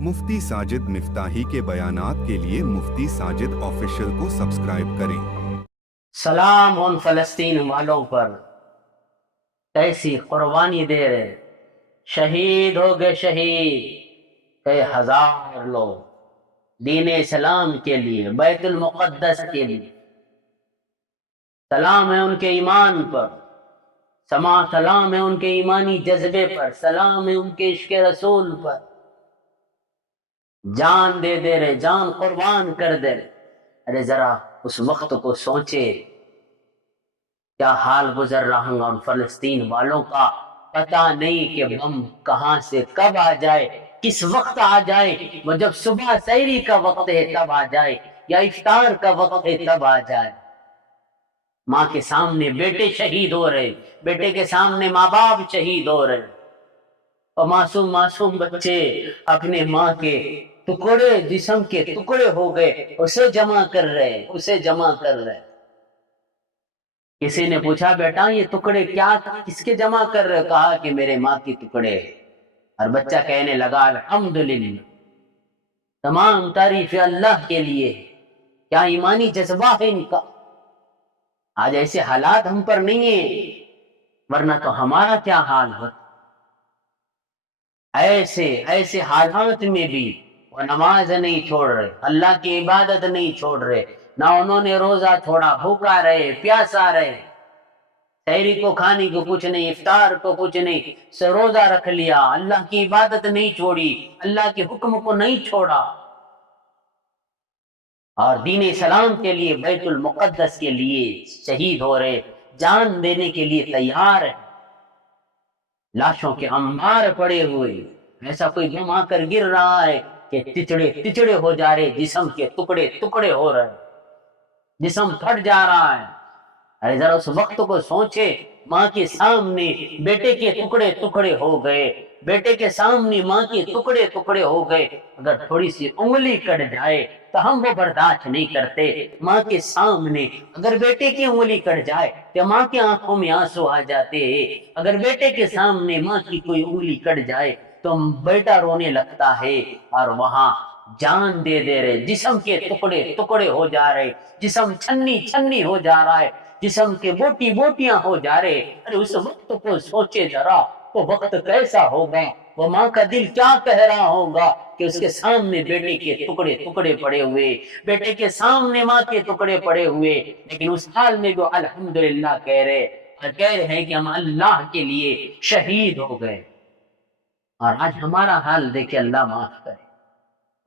मुफ्ती साजिद मिफ्ताही के बयानात के लिए मुफ्ती साजिद ऑफिशियल को सब्सक्राइब करें। सलाम उन फलस्तीन वालों पर कैसी कुर्बानी दे रहे, शहीद हो गए शहीद कई हजार लोग दीन इस्लाम के लिए, बैतुल मुक़द्दस के लिए। सलाम है उनके ईमान पर, सलाम है उनके ईमानी जज्बे पर, सलाम है उनके इश्क रसूल पर। जान दे दे रहे, जान कुर्बान कर दे रहे। अरे जरा उस वक्त को सोचे, क्या हाल गुजर रहा होगा उन फलस्तीन वालों का। पता नहीं कि बम कहां से कब आ जाए, किस वक्त आ जाए। वो जब सुबह सहरी का वक्त है तब आ जाए, या इफ्तार का वक्त है तब आ जाए। माँ के सामने बेटे शहीद हो रहे, बेटे के सामने माँ बाप शहीद हो रहे, और मासूम मासूम बच्चे अपने माँ के टुकड़े, जिस्म के टुकड़े हो गए, उसे जमा कर रहे, उसे जमा कर रहे। किसी ने पूछा, बेटा ये टुकड़े क्या किसके जमा कर रहे हो? कहा कि मेरे माँ के टुकड़े। और बच्चा कहने लगा, अल्हम्दुलिल्लाह, तमाम तारीफ अल्लाह के लिए। क्या ईमानी जज्बा है इनका। आज ऐसे हालात हम पर नहीं है, वरना तो हमारा क्या हाल होता। ऐसे ऐसे हालात में भी वो नमाज नहीं छोड़ रहे, अल्लाह की इबादत नहीं छोड़ रहे, ना उन्होंने रोजा छोड़ा, भूखा रहे, प्यासा रहे, सहरी को खाने को कुछ नहीं, इफ्तार को कुछ नहीं, रोजा रख लिया, अल्लाह की इबादत नहीं छोड़ी, अल्लाह के हुक्म को नहीं छोड़ा, और दीन इस्लाम के लिए, बैतुल मुक़द्दस के लिए शहीद हो रहे, जान देने के लिए तैयार है। लाशों के अंबार पड़े हुए, ऐसा कोई बम आकर गिर रहा है कि तिचड़े तिचड़े हो जा रहे, जिस्म के टुकड़े टुकड़े हो रहे, जिस्म फट जा रहा है। अरे जरा उस वक्त को सोचे, माँ के सामने बेटे के टुकड़े टुकड़े हो गए, बेटे के सामने माँ के टुकड़े टुकड़े हो गए। अगर थोड़ी सी उंगली कट जाए तो हम वो बर्दाश्त नहीं करते। माँ के सामने अगर बेटे की उंगली कट जाए तो माँ की आंखों में आंसू आ जाते हैं। अगर बेटे के सामने माँ की कोई उंगली कट जाए तो बेटा रोने लगता है, और वहां जान दे रहे, जिस्म के टुकड़े टुकड़े हो जा रहे, जिस्म छन्नी छन्नी हो जा रहा है, जिस्म के बोटी बोटियां हो जा रहे। अरे उस वक्त को सोचे जरा, वो वक्त कैसा होगा, वो माँ का दिल क्या कह रहा होगा कि उसके सामने बेटे के टुकड़े टुकड़े पड़े हुए, बेटे के सामने माँ के टुकड़े पड़े हुए, लेकिन उस हाल में वो अल्हम्दुलिल्लाह कह रहे, और कह रहे हैं कि हम अल्लाह के लिए शहीद हो गए। और आज हमारा हाल देखे, अल्लाह माफ करे,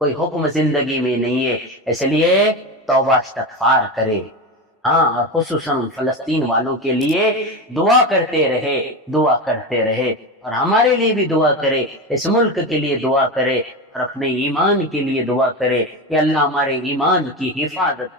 कोई हुक्म जिंदगी में नहीं है, इसलिए तौबा इस्तगफार करे। हाँ, और खुसूसन फलस्तीन वालों के लिए दुआ करते रहे, दुआ करते रहे, और हमारे लिए भी दुआ करे, इस मुल्क के लिए दुआ करे, और अपने ईमान के लिए दुआ करे कि अल्लाह हमारे ईमान की हिफाजत